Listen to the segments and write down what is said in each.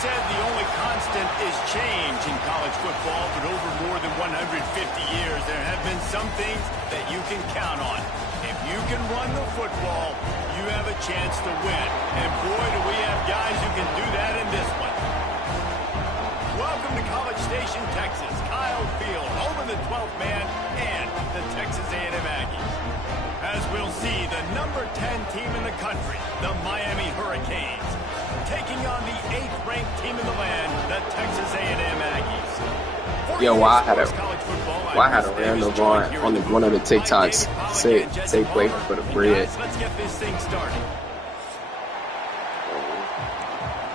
said the only constant is change in college football, but over more than 150 years, there have been some things that you can count on. If you can run the football, you have a chance to win. And boy, do we have guys who can do that in this one. Welcome to College Station, Texas. Kyle Field, home of the 12th man and the Texas A&M Aggies. As we'll see, the number 10 team in the country, the Miami Hurricanes, taking on the 8th-ranked team in the land, the Texas A&M Aggies. Yo, I had a random on one of the TikToks say play for the bread. Let's get this thing started.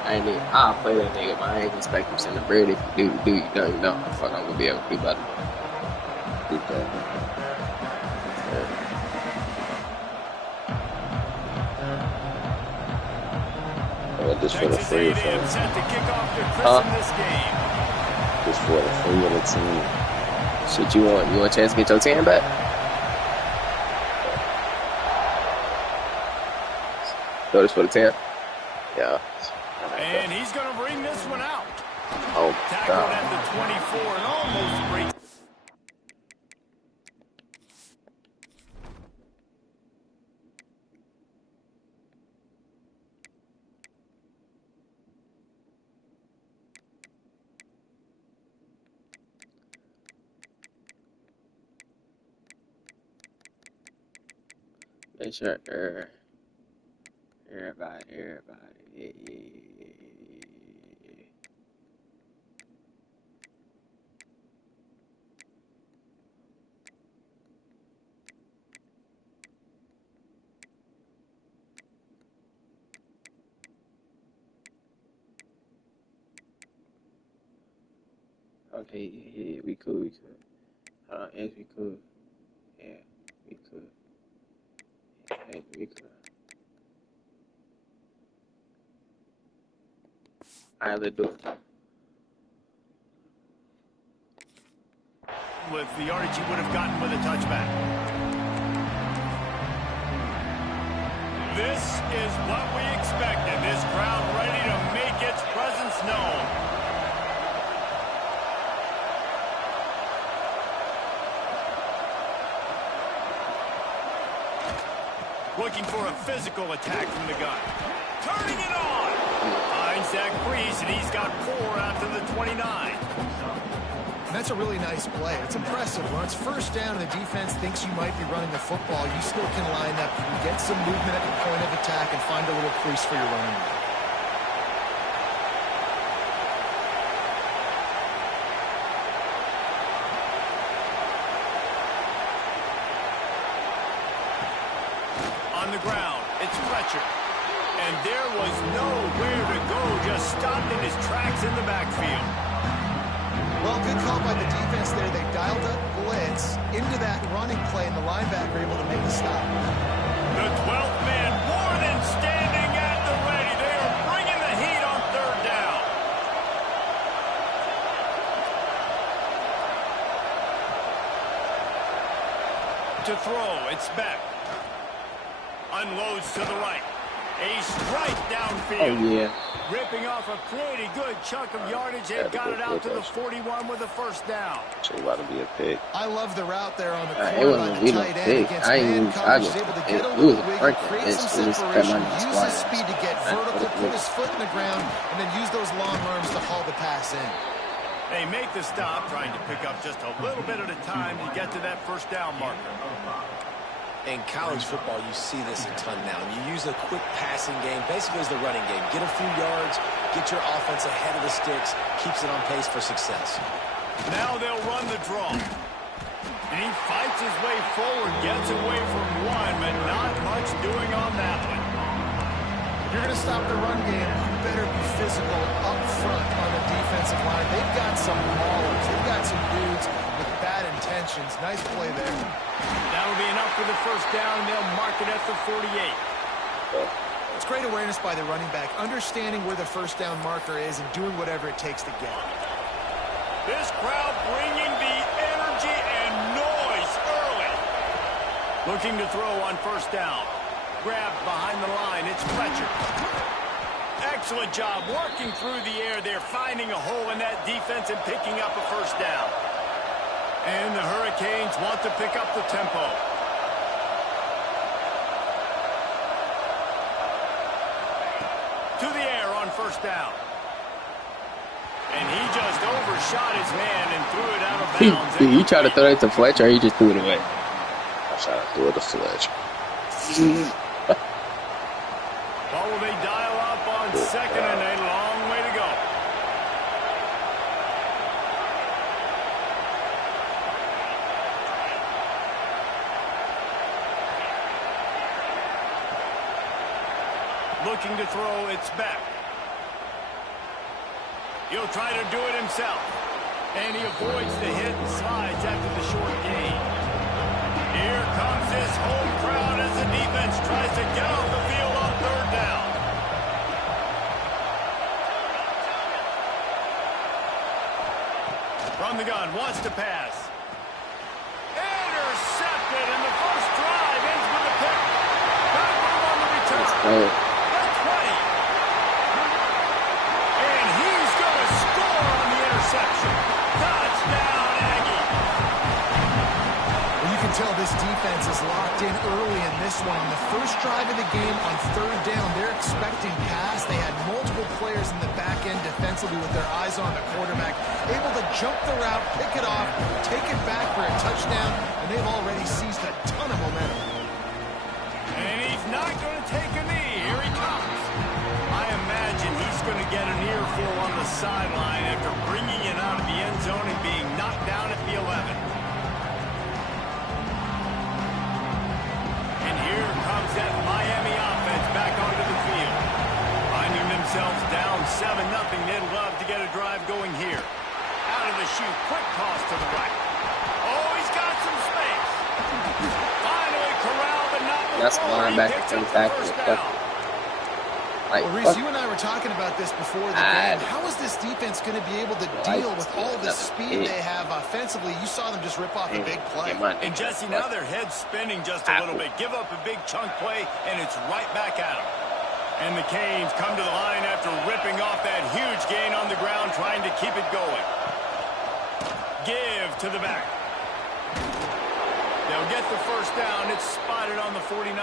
I'll play that nigga, but I ain't expect him to send the bread. If you do, you don't know. Fuck, I'm gonna be able to do better. Just for the free of it. Just for the free of the team. Shit, you want a chance to get your 10 back? Go this for the 10? Yeah. And he's going to bring this one out. Oh, tackled at the 24 and almost breaks. Make sure everybody. Yeah. Okay, yeah, we cool. Hold on, yes, we cool. Yeah, we cool. Hey, we cool. Alright, let's do it. With the yardage he would have gotten with a touchback. This is what we expected. This crowd ready to make its presence known. Looking for a physical attack from the gun. Turning it on. Finds that crease, and he's got 4 out to the 29. That's a really nice play. It's impressive. When it's first down and the defense thinks you might be running the football, you still can line up. You can get some movement at the point of attack and find a little crease for your running back. On the ground, it's Fletcher. And there was nowhere to go, just stopped in his tracks in the backfield. Well, good call by the defense there. They dialed up blitz into that running play, and the linebacker able to make the stop. The 12th man more than standing at the ready. They are bringing the heat on 3rd down. To throw, it's Beck. Unloads to the right. A strike downfield. Oh, yeah. Ripping off a pretty good chunk of yardage. They've got it out to the 41 with a first down. So about to be a pick. I love the route there on the It corner wasn't by really the no tight end pick. against I ain't man even coverage. He's able to get a it little was a wiggle, break. create some It was separation, my use his speed to get vertical, put his foot in the ground, and then use those long arms to haul the pass in. They make the stop, trying to pick up just a little bit at a time to get to that first down marker. In college football, you see this a ton now. You use a quick passing game, basically as the running game. Get a few yards, get your offense ahead of the sticks, keeps it on pace for success. Now they'll run the draw. And he fights his way forward, gets away from one, but not much doing on that one. If you're going to stop the run game, you better be physical up front on the defensive line. They've got some maulers. They've got some dudes with bad intentions. Nice play there. That'll be enough for the first down, and they'll mark it at the 48. It's great awareness by the running back, understanding where the first down marker is and doing whatever it takes to get it. This crowd bringing the energy and noise early. Looking to throw on first down. Grabbed behind the line. It's Fletcher. excellent job working through the air there, finding a hole in that defense and picking up a first down. And the Hurricanes want to pick up the tempo. To the air on first down. And he just overshot his man and threw it out of bounds. He tried to throw it to Fletcher, or he just threw it away? I tried to throw it to Fletcher. Well, will they dial up on second and a long way to go? Looking to throw, it's back. He'll try to do it himself. And he avoids the hit and slides after the short gain. Here comes this home crowd as the defense tries to get off the field on third down. From the gun, wants to pass. Intercepted, and the first drive ends with a pick. Back room on the return. At 20. And he's going to score on the interception. Touchdown, Aggie. Well, you can tell this defense is locked in early in this one. On the first drive of the game on third down, they're expecting pass. They had multiple players in the back end defensively with their eyes on the quarterback, able to jump the route, pick it off, take it back for a touchdown, and they've already seized a ton of momentum. And he's not going to take a knee. Here he comes. I imagine he's going to get an earful on the sideline after bringing it out of the end zone and being knocked down at the 11. And here comes that Miami offense back onto the field. Finding themselves down 7-0, they'd love to get a drive going here. Out of the chute, quick toss to the right. Oh, he's got some space. Finally corralled, but not before. That's linebacker comes back to the fuck. Like, Well, Reese, you and I were talking about this before the game. How is this defense going to be able to deal with all the speed they have offensively? You saw them just rip off a big play. And Jesse, now their head's spinning just a little bit. Give up a big chunk play, and it's right back at them. And the Canes come to the line after ripping off that huge gain on the ground, trying to keep it going. Give to the back. They'll get the first down. It's spotted on the 49.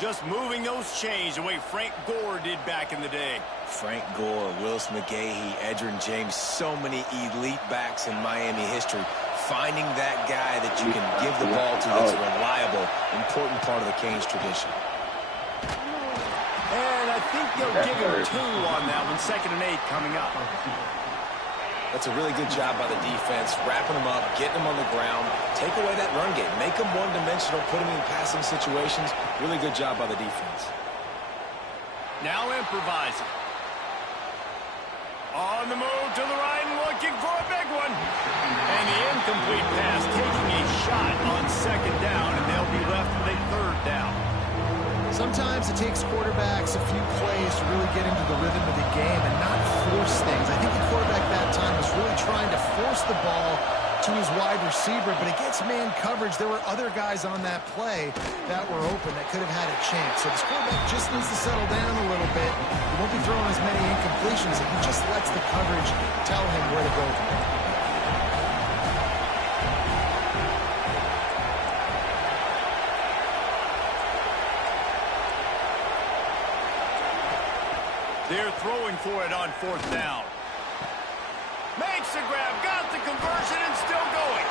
Just moving those chains the way Frank Gore did back in the day. Frank Gore, Willis McGahee, Edgerrin James, so many elite backs in Miami history. Finding that guy that you can give the ball to that's reliable, important part of the Canes tradition. And I think they'll give him 2 on that one. 2nd and 8 coming up. That's a really good job by the defense, wrapping them up, getting them on the ground, take away that run game, make them one-dimensional, put them in passing situations. Really good job by the defense. Now improvising. On the move to the right and looking for a big one. And the incomplete pass taking a shot on 2nd down, and they'll be left with a 3rd down. Sometimes it takes quarterbacks a few plays to really get into the rhythm of the game and not force things. I think the quarterback that time was really trying to force the ball to his wide receiver, but against man coverage, there were other guys on that play that were open that could have had a chance. So this quarterback just needs to settle down a little bit. He won't be throwing as many incompletions if he just lets the coverage tell him where to go from there. They're throwing for it on 4th down. Makes the grab, got the conversion, and still going.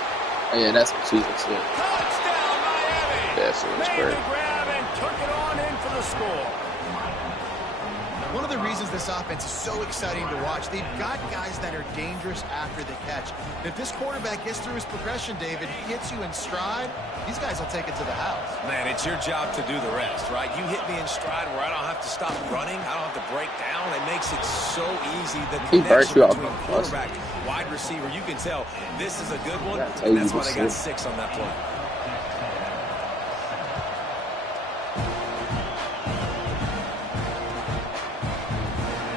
Oh, yeah, that's what she said. Touchdown, Miami. That's what was Made great. the grab and took it on in for the score. One of the reasons this offense is so exciting to watch, they've got guys that are dangerous after the catch. And if this quarterback gets through his progression, David, hits you in stride, these guys will take it to the house. Man, it's your job to do the rest, right? You hit me in stride where I don't have to stop running. I don't have to break down. It makes it so easy. The connection between quarterback, wide receiver, you can tell this is a good one, and that's why they got 6 on that play.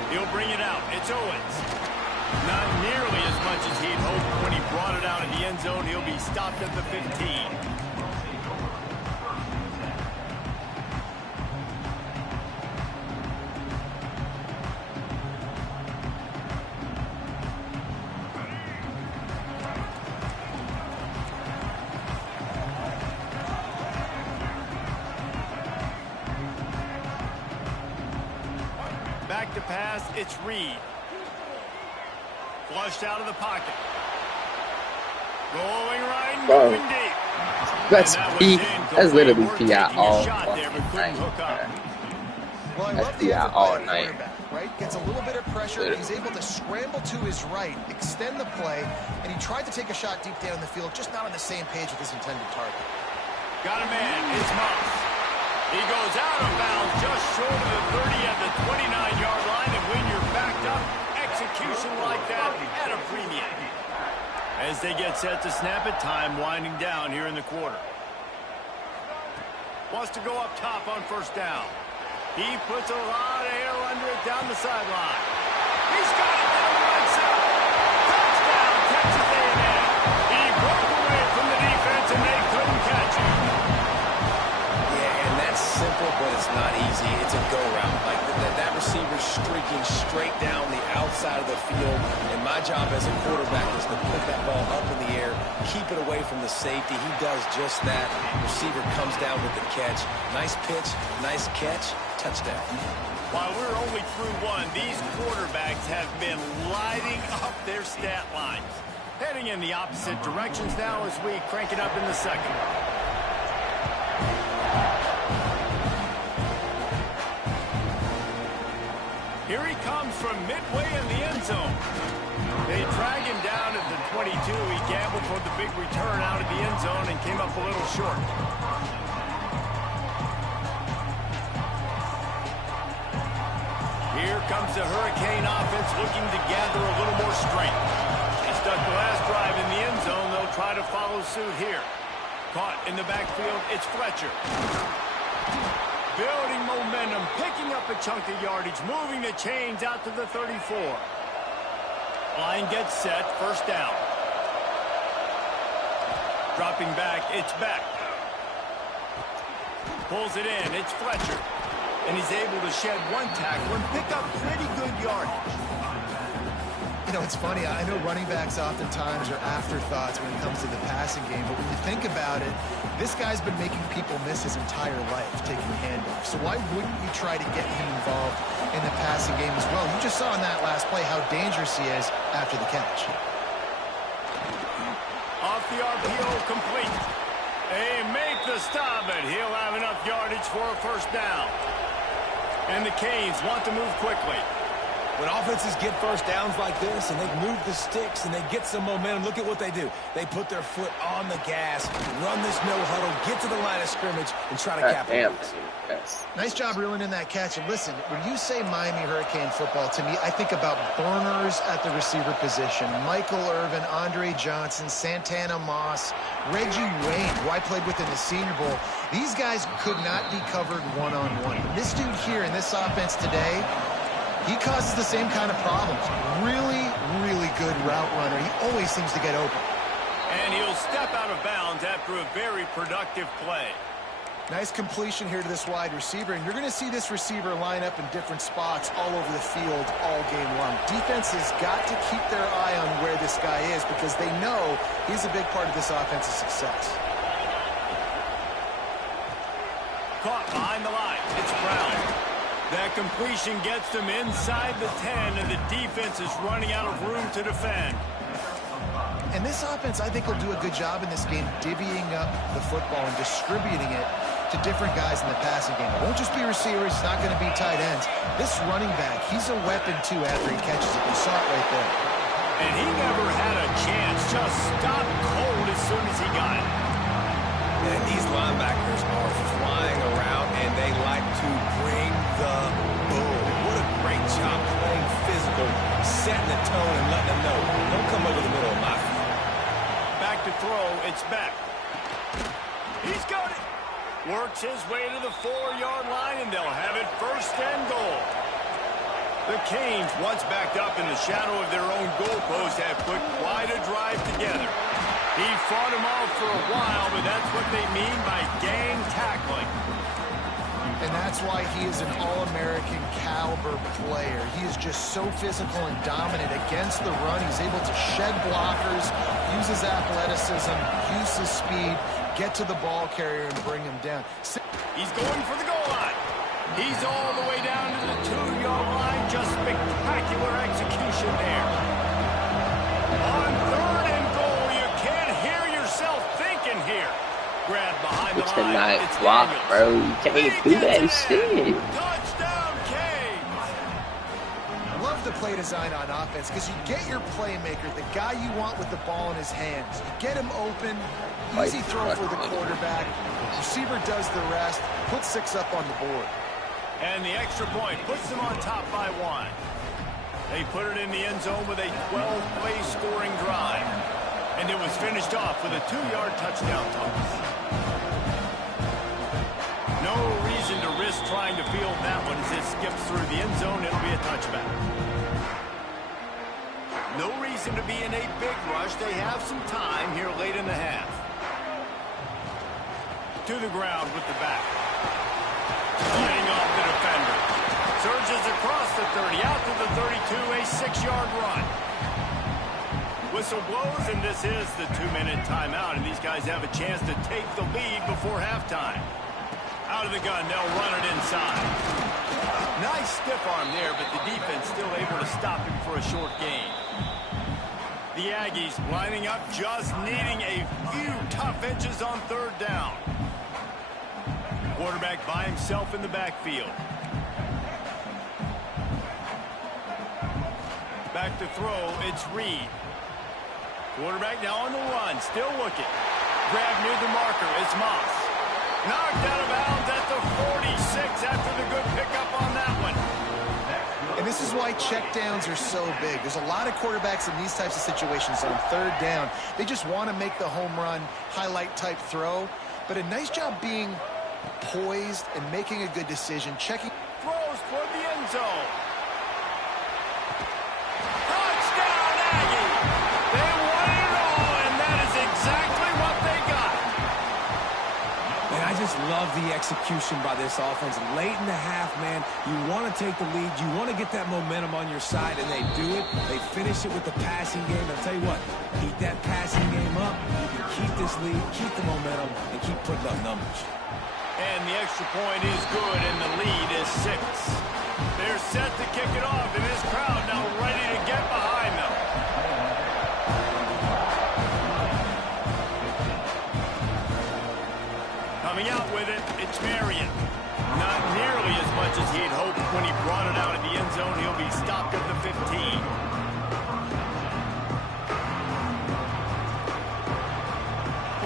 He'll bring it out. It's Owens. Not nearly as much as he'd hoped when he brought it out in the end zone. He'll be stopped at the 15. pass, it's Reed. Flushed out of the pocket. Going right and going deep. That's literally PI all night. Well, I love the effort by the quarterback, right? Gets a little bit of pressure. He's able to scramble to his right, extend the play, and he tried to take a shot deep down the field, just not on the same page with his intended target. Got a man. It's Moss. He goes out of bounds just short of the 30 at the 29-yard line, and when you're backed up, execution like that at a premium. As they get set to snap it, time winding down here in the quarter. Wants to go up top on first down. He puts a lot of air under it down the sideline. He's got it down the right side. Touchdown, Texas A&M. He broke away from the defense, and they couldn't catch him. Yeah, and that's simple, but it's not easy. It's a go-route. Like that receiver's streaking straight down the outside of the field, and my job as a quarterback is to put that ball up in the air, keep it away from the safety. He does just that. Receiver comes down with the catch. Nice pitch, nice catch, touchdown. While we're only through one, these quarterbacks have been lighting up their stat lines. Heading in the opposite directions now as we crank it up in the second. Here he comes from midway in the end zone. They drag him down at the 22. He gambled for the big return out of the end zone and came up a little short. Here comes the Hurricane offense looking to gather a little more strength. They stuck the last drive in the end zone. They'll try to follow suit here. Caught in the backfield, it's Fletcher. Building momentum, picking up a chunk of yardage, moving the chains out to the 34. Line gets set, first down. Dropping back, it's Beck. Pulls it in, it's Fletcher. And he's able to shed one tackle and pick up pretty good yardage. You know, it's funny. I know running backs oftentimes are afterthoughts when it comes to the passing game, but when you think about it, this guy's been making people miss his entire life taking handoffs. So why wouldn't you try to get him involved in the passing game as well? You just saw in that last play how dangerous he is after the catch. Off the RPO, complete. They make the stop, but he'll have enough yardage for a first down. And the Canes want to move quickly. When offenses get first downs like this and they move the sticks and they get some momentum, look at what they do. They put their foot on the gas, run this no huddle, get to the line of scrimmage, and try to capitalize. Nice job reeling in that catch. And listen, when you say Miami Hurricane football, to me, I think about burners at the receiver position. Michael Irvin, Andre Johnson, Santana Moss, Reggie Wayne, who I played with in the Senior Bowl. These guys could not be covered one-on-one. This dude here in this offense today, he causes the same kind of problems. Really, really good route runner. He always seems to get open. And he'll step out of bounds after a very productive play. Nice completion here to this wide receiver, and you're going to see this receiver line up in different spots all over the field all game long. Defense has got to keep their eye on where this guy is because they know he's a big part of this offense's success. Caught behind the line. It's Brown. That completion gets them inside the 10, and the defense is running out of room to defend. And this offense, I think, will do a good job in this game divvying up the football and distributing it to different guys in the passing game. It won't just be receivers. It's not going to be tight ends. This running back, he's a weapon, too, after he catches it. You saw it right there. And he never had a chance. Just stopped cold as soon as he got it. And these linebackers are flying around, and they like to bring the boom. What a great job playing physical, setting the tone and letting them know, don't come over the middle of my field. Back to throw, it's Beck. He's got it. Works his way to the 4-yard line, and they'll have it first and goal. The Canes, once backed up in the shadow of their own goalpost, have put quite a drive together. He fought them off for a while, but that's what they mean by gang tackling. And that's why he is an All-American caliber player. He is just so physical and dominant against the run. He's able to shed blockers, use his athleticism, use his speed, get to the ball carrier and bring him down. He's going for the goal line. He's all the way down to the 2-yard line. just spectacular execution there. On 3rd and goal, you can't hear yourself thinking here. Grab behind the line. It's the night block, bro. You can't do that shit. Touchdown, Canes. Love the play design on offense because you get your playmaker, the guy you want with the ball in his hands. You get him open, easy throw for the quarterback. Receiver does the rest, put 6 up on the board. And the extra point puts them on top by 1. They put it in the end zone with a 12-play scoring drive. And it was finished off with a 2-yard touchdown toss. No reason to risk trying to field that one as it skips through the end zone. It'll be a touchback. No reason to be in a big rush. They have some time here late in the half. To the ground with the back. Laying off the defender. Surges across the 30, out to the 32, a 6-yard run. Whistle blows, and this is the 2-minute timeout, and these guys have a chance to take the lead before halftime. Out of the gun, they'll run it inside. Nice stiff arm there, but the defense still able to stop him for a short gain. The Aggies lining up, just needing a few tough inches on 3rd down. Quarterback by himself in the backfield. Back to throw, it's Reed. Quarterback now on the run, still looking. Grab near the marker, it's Moss. Knocked out of bounds at the 46 after the good pickup on that one. And this is why checkdowns are so big. There's a lot of quarterbacks in these types of situations on 3rd down. They just want to make the home run, highlight type throw. But a nice job being poised and making a good decision, checking. Throws toward the end zone. Touchdown, Aggie! They won it all, and that is exactly what they got. Man, I just love the execution by this offense. Late in the half, man, you want to take the lead. You want to get that momentum on your side, and they do it. They finish it with the passing game. I'll tell you what, keep that passing game up. You can keep this lead, keep the momentum, and keep putting up numbers. And the extra point is good, and the lead is 6. They're set to kick it off, and this crowd now ready to get behind them. Coming out with it, it's Marion. Not nearly as much as he had hoped when he brought it out of the end zone. He'll be stopped at the 15.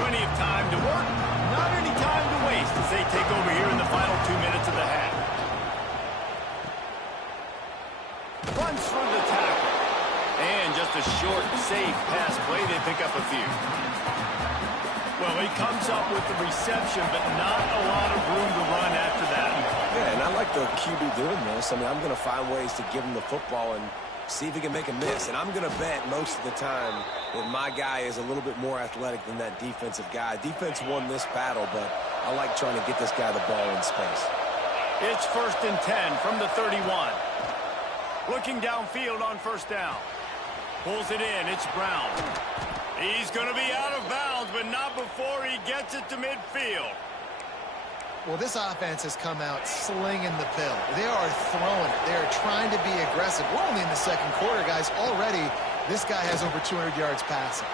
Plenty of time to work. Not any time to waste as they take over here in the final 2 minutes of the half. Runs through the tackle. And just a short, safe pass play. They pick up a few. Well, he comes up with the reception, but not a lot of room to run after that. Yeah, and I like the QB doing this. I mean, I'm going to find ways to give him the football and see if he can make a miss. And I'm going to bet most of the time that my guy is a little bit more athletic than that defensive guy. Defense won this battle, but I like trying to get this guy the ball in space. It's 1st and 10 from the 31. Looking downfield on 1st down. Pulls it in. It's Brown. He's going to be out of bounds, but not before he gets it to midfield. Well, this offense has come out slinging the pill. They are throwing it. They are trying to be aggressive. We're only in the 2nd quarter, guys. Already, this guy has over 200 yards passing.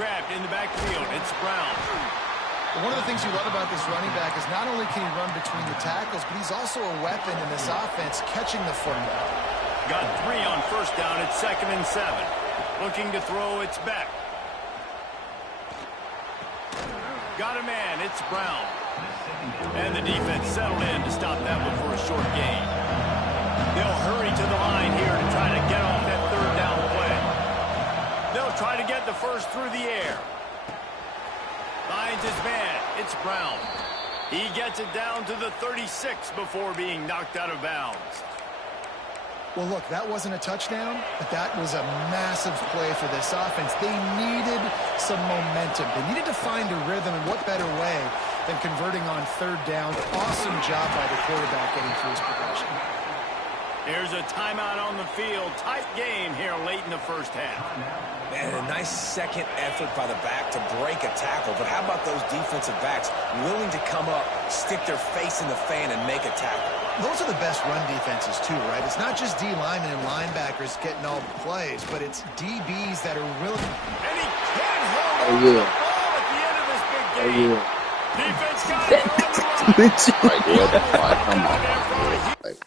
Grabbed in the backfield. It's Brown. One of the things you love about this running back is not only can he run between the tackles, but he's also a weapon in this offense catching the football. Got 3 on 1st down. It's 2nd and 7. Looking to throw. It's back. Got a man. It's Brown. And the defense settled in to stop that one for a short gain. They'll hurry to the line here to try to get off that 3rd down play. They'll try to get the first through the air. Finds his man. It's Brown. He gets it down to the 36 before being knocked out of bounds. Well, look, that wasn't a touchdown, but that was a massive play for this offense. They needed some momentum. They needed to find a rhythm, and what better way than converting on 3rd down. Awesome job by the quarterback getting through his progression. There's a timeout on the field. Tight game here late in the 1st half. Man, a nice second effort by the back to break a tackle. But how about those defensive backs willing to come up, stick their face in the fan, and make a tackle? Those are the best run defenses, too, right? It's not just D linemen and linebackers getting all the plays, but it's DBs that are really... And he can't hold the ball at the end of this big game. Defense got it on the run. Like, what the fuck? Come on, man. Like,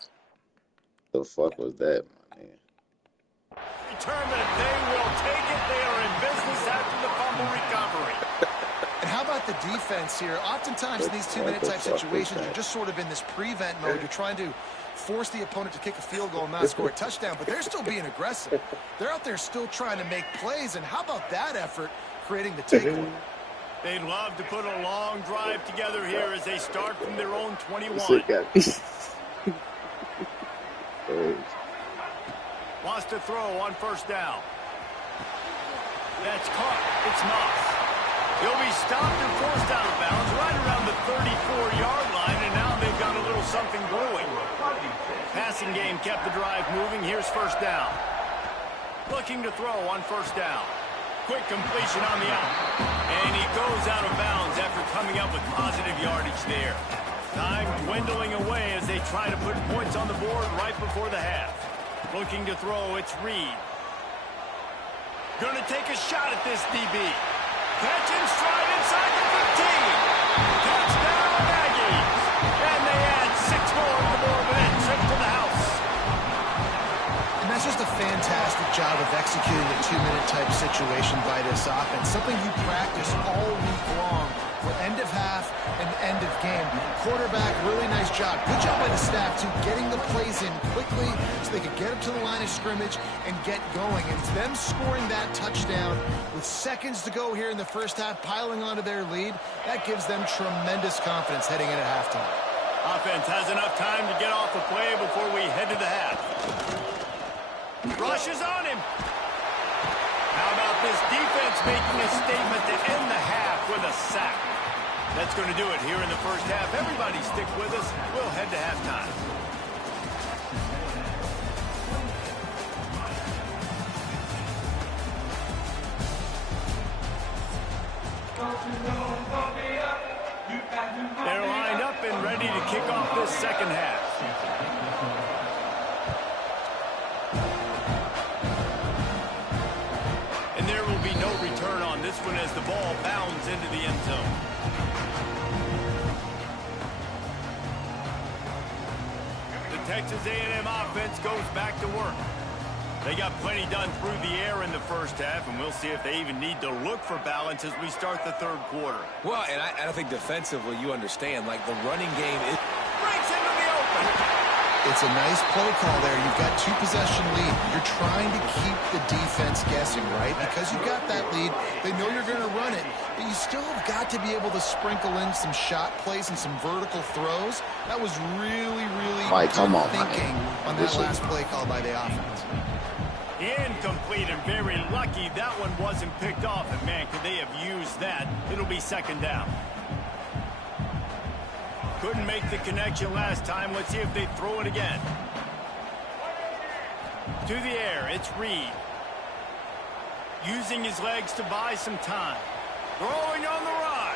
the fuck was that, man? Determined they will take it. They are in business after the fumble recovery. And how about the defense here? Oftentimes in these two-minute type situations, you're just sort of in this prevent mode. You're trying to force the opponent to kick a field goal and not score a touchdown, but they're still being aggressive. They're out there still trying to make plays, and how about that effort creating the takeaway? They'd love to put a long drive together here as they start from their own 21. Wants to throw on first down. That's caught. It's Moss. He'll be stopped and forced out of bounds right around the 34-yard line, and now they've got a little something brewing. Passing game kept the drive moving. Here's first down. Looking to throw on first down. Quick completion on the out. And he goes out of bounds after coming up with positive yardage there. Time dwindling away as they try to put points on the board right before the half. Looking to throw, it's Reed. Going to take a shot at this DB. Catch and stride inside the 15. Touchdown, Aggies. And they add 6 more to the board with that trip to the house. And that's just a fantastic job of executing a two-minute type situation by this offense. Something you practice all week long for end of half and end of game. Quarterback, really nice job. Good job by the staff, too, getting the plays in quickly so they could get up to the line of scrimmage and get going. And them scoring that touchdown with seconds to go here in the first half, piling onto their lead, that gives them tremendous confidence heading in at halftime. Offense has enough time to get off the play before we head to the half. Rushes on him. How about this defense making a statement to end the half with a sack? That's going to do it here in the first half. Everybody stick with us. We'll head to halftime. They're lined up and ready to kick off this second half. And there will be no return on this one as the ball bounds into the end zone. The Texas A&M offense goes back to work. They got plenty done through the air in the first half, and we'll see if they even need to look for balance as we start the third quarter. Well, and I think defensively, you understand, like the running game is... Breaks into the open. It's a nice play call there. You've got 2-possession lead. You're trying to keep the defense guessing, right? Because you've got that lead. They know you're going to run it, but you still have got to be able to sprinkle in some shot plays and some vertical throws. That was really, really Mike, come on, thinking on that last play call by the offense. Incomplete and very lucky that one wasn't picked off. And, man, could they have used that? It'll be second down. Couldn't make the connection last time. Let's see if they throw it again. To the air, it's Reed. Using his legs to buy some time. Throwing on the run.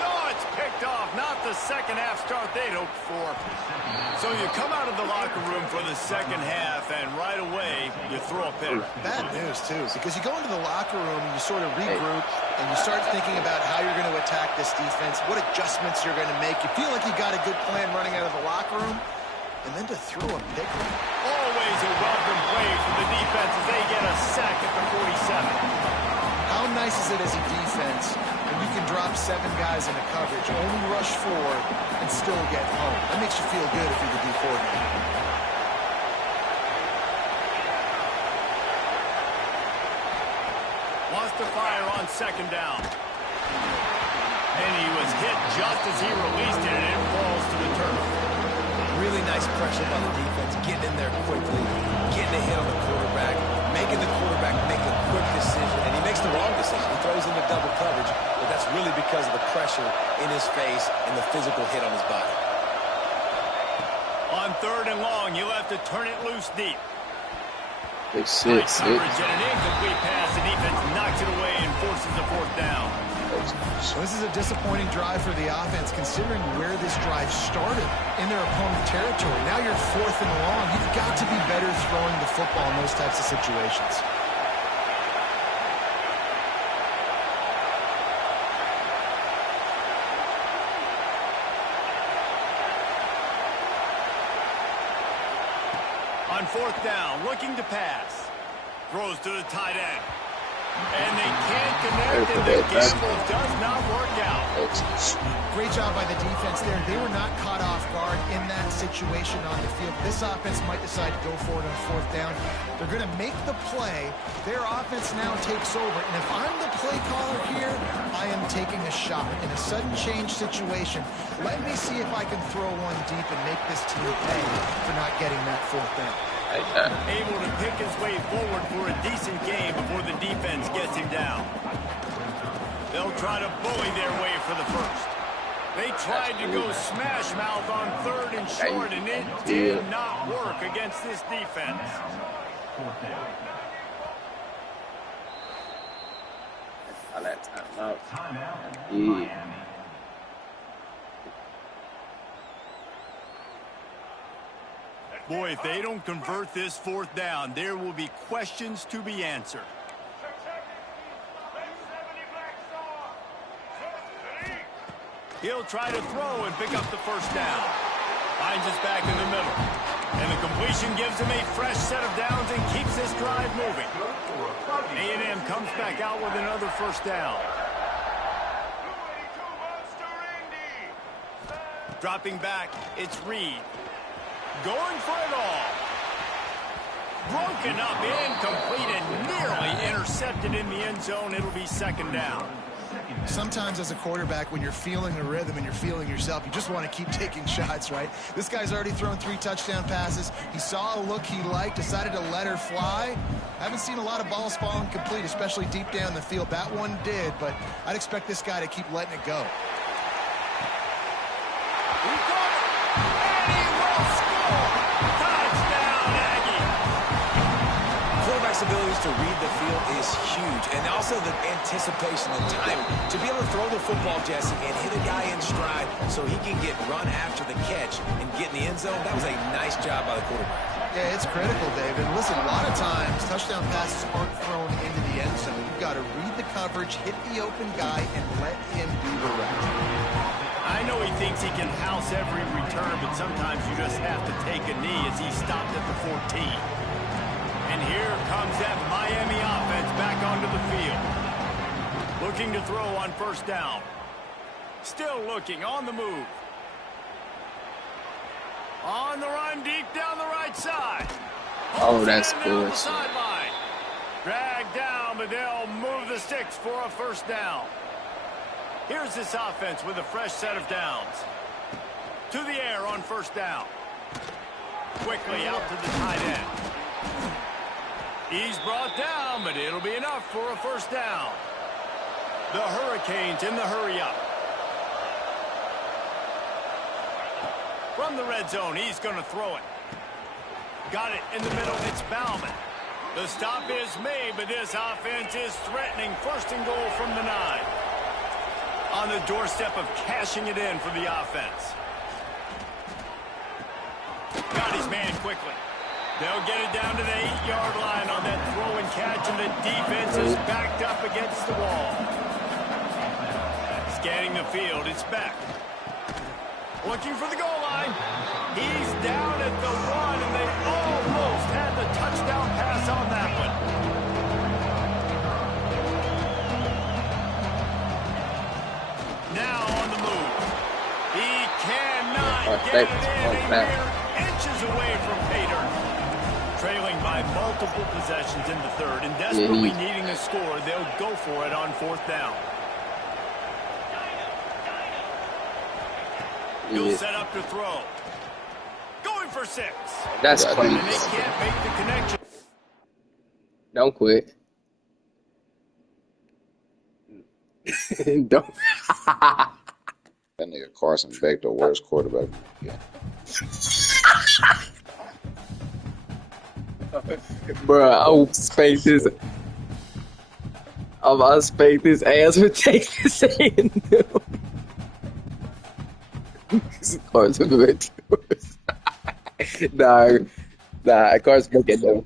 No, it's picked off. Not the second half start they'd hoped for. So you come out of the locker room for the second half, and right away, you throw a pick. Bad news, too, because you go into the locker room and you sort of regroup, and you start thinking about how you're going to attack this defense, what adjustments you're going to make. You feel like you got a good plan running out of the locker room, and then to throw a pick. Always a welcome play for the defense as they get a sack at the 47. How nice is it as a defense when you can drop 7 guys into coverage, only rush 4, and still get home? That makes you feel good if you're the D coordinator. Wants to fire on second down. And he was hit just as he released it, and it falls to the turf. Really nice pressure by the defense, getting in there quickly, getting a hit on the quarterback, making the quarterback make a quick decision, and he makes the wrong decision. He throws into double coverage, but that's really because of the pressure in his face and the physical hit on his body. On third and long, you'll have to turn it loose deep. Six. Coverage and an incomplete pass. The defense knocks it away and forces a fourth down. Well, this is a disappointing drive for the offense, considering where this drive started in their opponent's territory. Now you're 4th and long. You've got to be better throwing the football in those types of situations. On 4th down, looking to pass. Throws to the tight end. And they can't connect, and the gamble does not work out. Great job by the defense there. They were not caught off guard in that situation on the field. This offense might decide to go for it on 4th down. They're going to make the play. Their offense now takes over. And if I'm the play caller here, I am taking a shot. In a sudden change situation, let me see if I can throw one deep and make this team pay for not getting that 4th down. Able to pick his way forward for a decent game before the defense gets him down. They'll try to bully their way for the first. They tried to go smash mouth on 3rd and short, and it did not work against this defense. All that timeout. Yeah. Boy, if they don't convert this 4th down, there will be questions to be answered. He'll try to throw and pick up the 1st down. Finds his back in the middle. And the completion gives him a fresh set of downs and keeps this drive moving. A&M comes back out with another 1st down. Dropping back, it's Reed. Going for it all. Broken up, incomplete, and nearly intercepted in the end zone. It'll be 2nd down. Sometimes as a quarterback, when you're feeling the rhythm and you're feeling yourself, you just want to keep taking shots, right? This guy's already thrown 3 touchdown passes. He saw a look he liked, decided to let her fly. I haven't seen a lot of balls falling complete, especially deep down the field. That one did, but I'd expect this guy to keep letting it go. Abilities to read the field is huge, and also the anticipation and time to be able to throw the football, Jesse, and hit a guy in stride so he can get run after the catch and get in the end zone. That was a nice job by the quarterback. Yeah, it's critical, David. Listen, a lot of times touchdown passes aren't thrown into the end zone. You've got to read the coverage, hit the open guy, and let him do the rest. I know he thinks he can house every return, but sometimes you just have to take a knee as he stopped at the 14. And here comes that Miami offense back onto the field. Looking to throw on 1st down. Still looking, on the move. On the run, deep down the right side. Oh, that's cool. cool. Sideline. Dragged down, but they'll move the sticks for a 1st down. Here's this offense with a fresh set of downs. To the air on 1st down. Quickly out to the tight end. He's brought down, but it'll be enough for a 1st down. The Hurricanes in the hurry-up. From the red zone, he's going to throw it. Got it in the middle, it's Bauman. The stop is made, but this offense is threatening 1st and goal from the 9. On the doorstep of cashing it in for the offense. Got his man quickly. They'll get it down to the 8-yard line on that throw and catch, and the defense is backed up against the wall. Scanning the field, it's back. Looking for the goal line. He's down at the 1, and they almost had the touchdown pass on that one. Now on the move. He cannot get it in. A mere inches away from pay dirt. Trailing by multiple possessions in the 3rd and desperately needing a score, they'll go for it on 4th down. He'll set up to throw. Going for 6. That's And crazy. they can't make the connection. Don't quit. Don't. That nigga Carson Beck, the worst quarterback. Yeah. Bro, I will space this. I'm about to spank this ass with Texas A&M. Cards are the Nah, Cards making those.